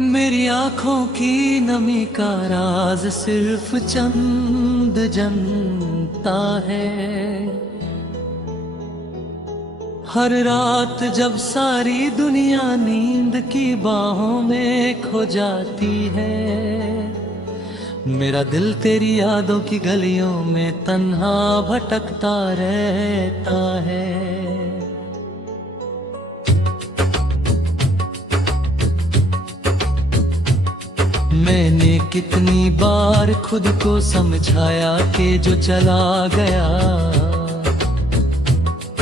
मेरी आंखों की नमी का राज सिर्फ चंद जनता है। हर रात जब सारी दुनिया नींद की बाहों में खो जाती है, मेरा दिल तेरी यादों की गलियों में तन्हा भटकता रहता है। मैंने कितनी बार खुद को समझाया कि जो चला गया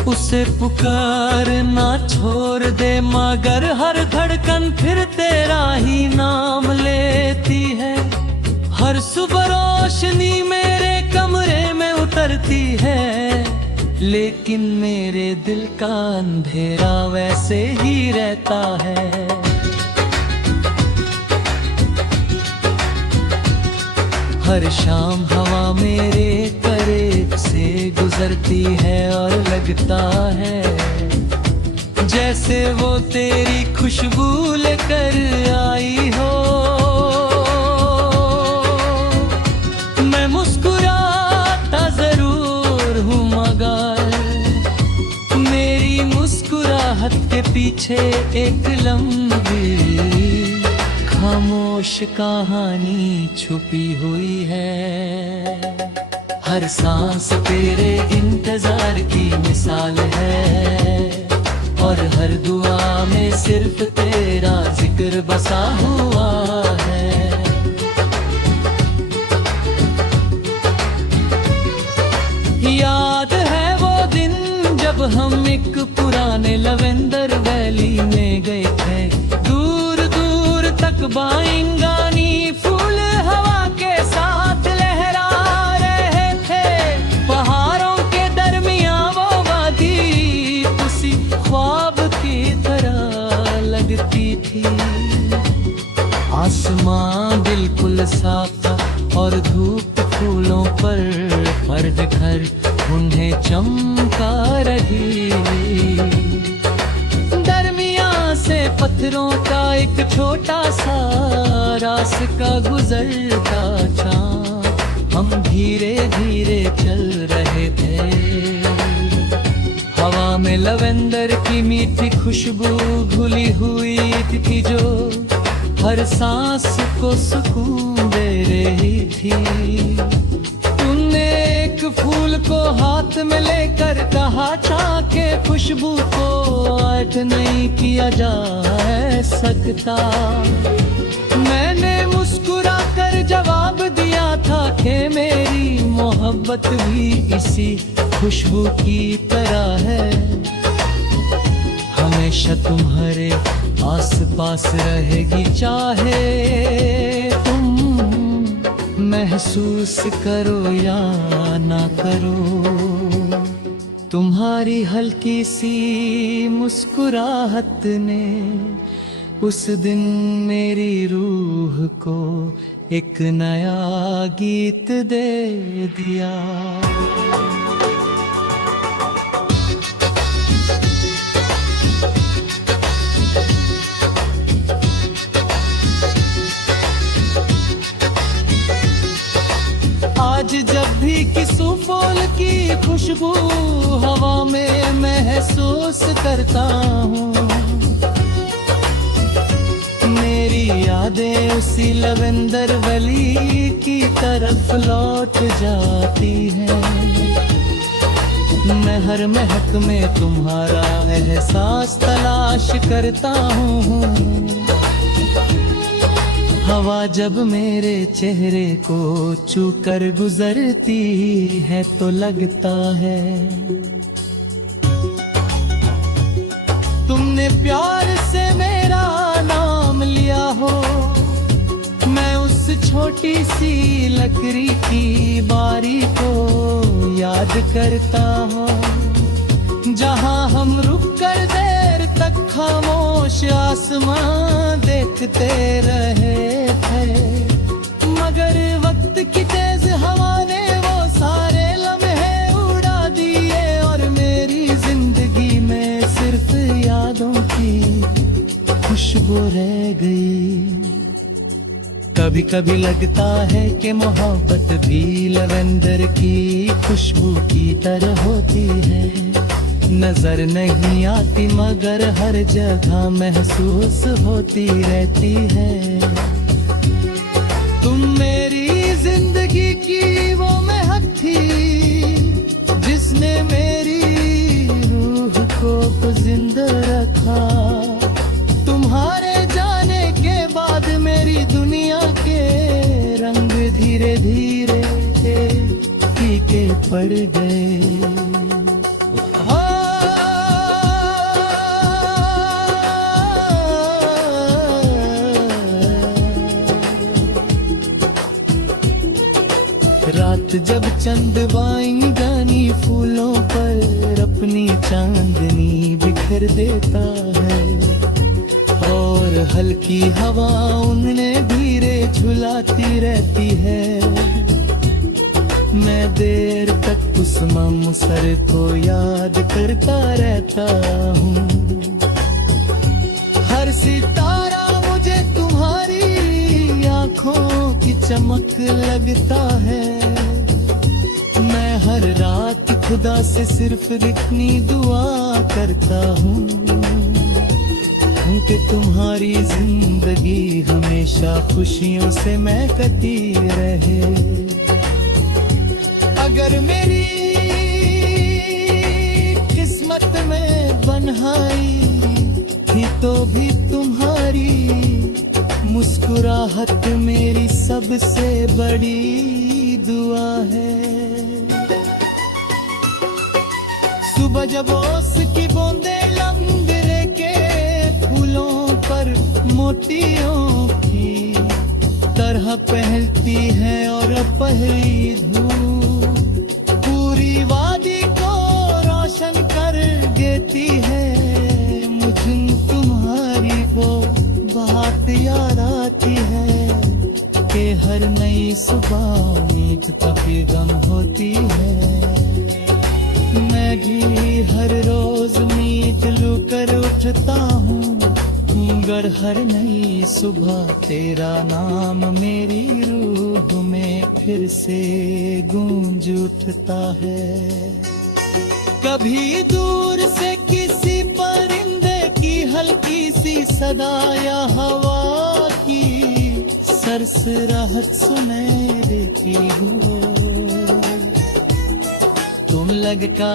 उसे पुकार ना छोड़ दे, मगर हर धड़कन फिर तेरा ही नाम लेती है। हर सुबह रोशनी मेरे कमरे में उतरती है, लेकिन मेरे दिल का अंधेरा वैसे ही रहता है। हर शाम हवा मेरे करीब से गुजरती है और लगता है जैसे वो तेरी खुशबू लेकर आई हो। मैं मुस्कुराता जरूर हूँ, मगर मेरी मुस्कुराहट के पीछे एक लंबी खामोश कहानी छुपी हुई है। हर सांस तेरे इंतजार की मिसाल है, और हर दुआ में सिर्फ तेरा जिक्र बसा हुआ है। याद है वो दिन जब हम एक पुराने लवेंदर वैली में गए थे। बाइंगानी फूल हवा के साथ लहरा रहे थे। पहाड़ों के दरमियां वो वादी उसी ख्वाब की तरह लगती थी। आसमां बिल्कुल साफ था और धूप फूलों पर फर्द कर उन्हें चमका रही। दरमियां से पत्थरों का एक छोटा सा रास्ता गुजरता था। हम धीरे धीरे चल रहे थे, हवा में लवेंदर की मीठी खुशबू घुली हुई थी, जो हर सांस को सुकून दे रही थी। तूने एक फूल को हाथ में लेकर कहा था कि खुशबू को ऐड नहीं किया जा सकता। मैंने मुस्कुरा कर जवाब दिया था कि मेरी मोहब्बत भी इसी खुशबू की तरह है। हमेशा तुम्हारे आस पास रहेगी, चाहे तुम महसूस करो या ना करो। तुम्हारी हल्की सी मुस्कुराहट ने उस दिन मेरी रूह को एक नया गीत दे दिया। आज जब भी किसी फूल की खुशबू हवा में महसूस करता हूँ, मेरी यादें उसी लवेंदर वैली की तरफ लौट जाती हैं। मैं हर महक में तुम्हारा एहसास तलाश करता हूँ। हवा जब मेरे चेहरे को छू कर गुजरती है तो लगता है तुमने प्यार से मेरा नाम लिया हो। मैं उस छोटी सी लकड़ी की बारी को याद करता हूँ, जहाँ हम रुक कर देर तक खामोश आसमां देखते रहे थे। मगर वक्त की तेज हवा ने वो सारे लम्हे उड़ा दिए, और मेरी जिंदगी में सिर्फ यादों की खुशबू रह गई। कभी कभी लगता है कि मोहब्बत भी लवेंदर की खुशबू की तरह होती है। नजर नहीं आती मगर हर जगह महसूस होती रहती है। तुम मेरी जिंदगी की वो महक थी जिसने मेरी रूह को जिंदा रखा। तुम्हारे जाने के बाद मेरी दुनिया के रंग धीरे धीरे फीके पड़ गए। रात जब चंदवाई गानी फूलों पर अपनी चांदनी बिखर देता है और हल्की हवा उन्हें धीरे झुलाती रहती है। मैं देर तक उस ममसर को याद करता रहता हूँ। हर सितारा मुझे तुम्हारी आँखों की चमक लगता है। मैं हर रात खुदा से सिर्फ इतनी दुआ करता हूँ कि तुम्हारी जिंदगी हमेशा खुशियों से महकती रहे। अगर मेरी किस्मत में बन्हाई थी तो भी तुम्हारी मुस्कुराहट मेरी सबसे बड़ी दुआ है। सुबह जब ओस की बूंदे लंगरे के फूलों पर मोतियों की तरह पहलती है और पहली धूप पूरी वादी को रोशन कर देती है। मुझे तुम्हारी वो बात याद आती है कि हर नई सुबह उम्मीद तभी गम होती है। मैं भी हर रोज उम्मीद लूकर उठता हूँ मगर हर नई सुबह तेरा नाम मेरी रूह में फिर से गूंज उठता है। कभी दूर से किसी परिंदे की हल्की सी सदा या हवा की सरसराहट सुनाई देती हो। तुम लगता